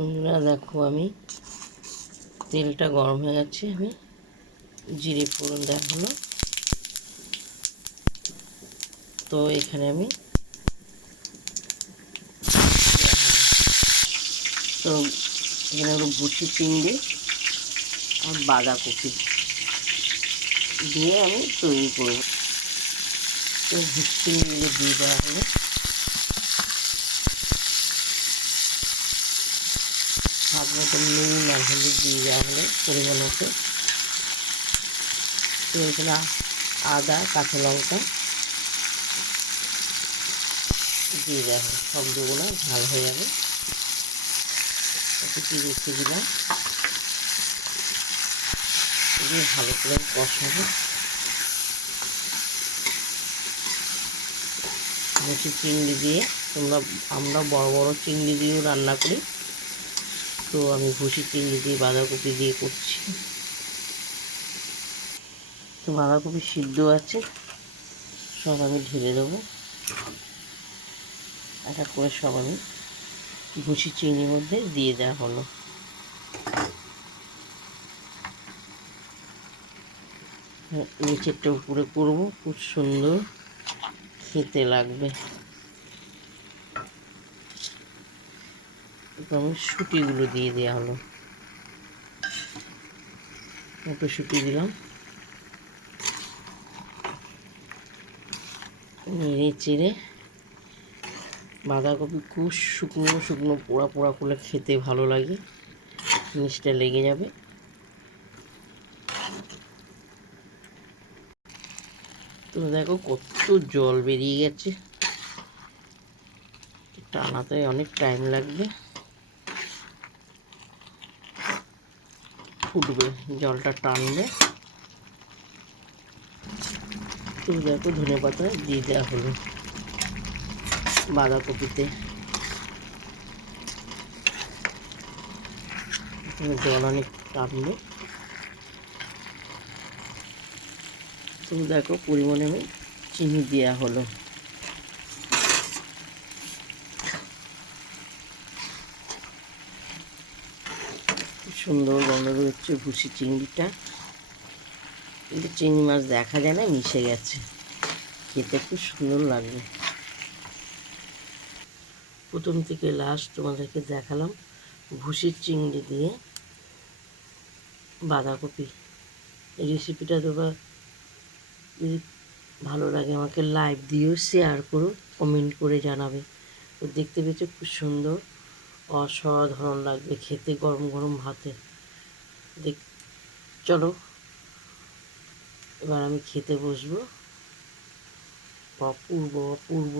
বন্ধুরা দেখো, আমি তেলটা গরম হয়ে গেছে, আমি জিরে ফোড়ন দেওয়া হলো। তো এখানে আমি এখানে হলো ভুসি চিংড়ি আর বাঁধাকপি দিয়ে আমি তৈরি করব। তো ভুসি চিংড়িগুলো দিয়ে দেওয়া হলো। হাত মতো নুন আর হলুদ দিয়ে দেওয়া হলো পরিমাণ মতো। তো এখানে আদা কাঁচা লঙ্কা দিয়ে দেওয়া হলো, সবগুলো ঝাল হয়ে যাবে। একটু রেখে দিলাম, দিয়ে ভালো করে কষাবো। ভুসি চিংড়ি দিয়ে আমরা বড় বড় চিংড়ি দিয়েও রান্না করি, তো আমি ভুসি চিংড়ি দিয়ে বাঁধাকপি দিয়ে করছি। তো বাঁধাকপি সিদ্ধ আছে, সব আমি ঢেলে দেবো এক এক করে। সব আমি ভুসি চিংড়ির মধ্যে দিয়ে দেওয়া হলো। নিচেরটা উপরে করবো, খুব সুন্দর খেতে লাগবে। আমি শুটিগুলো দিয়ে দেওয়া হলো, মটরশুঁটি দিলাম, নেড়ে চেড়ে। বাঁধাকপি খুব শুকনো শুকনো পোড়া পোড়া করলে খেতে ভালো লাগে, জিনিসটা লেগে যাবে। তো দেখো কত জল বেরিয়ে গেছে, টানাতে অনেক টাইম লাগবে, ফুটবে, জলটা টানবে। তো দেখো ধনেপাতা দিয়ে দেওয়া হলো বাঁধাকপিতে। জল অনেক টানবে। তো দেখো পরিমাণে আমি চিনি দেওয়া হলো। সুন্দর গন্ধ বেরোচ্ছে ভুসি চিংড়িটা, কিন্তু চিংড়ি মাছ দেখা যায় না, মিশে গেছে, খেতে খুব সুন্দর লাগবে। প্রথম থেকে লাস্ট তোমাদেরকে দেখালাম ভুসির চিংড়ি দিয়ে বাঁধাকপি। এই রেসিপিটা তোমরা যদি ভালো লাগে আমাকে লাইক দিও, শেয়ার করো, কমেন্ট করে জানাবে। তো দেখতে পেয়েছো খুব সুন্দর, অসাধারণ লাগবে খেতে গরম গরম ভাতে। চলো এবার আমি খেতে বসবো। অপূর্ব অপূর্ব।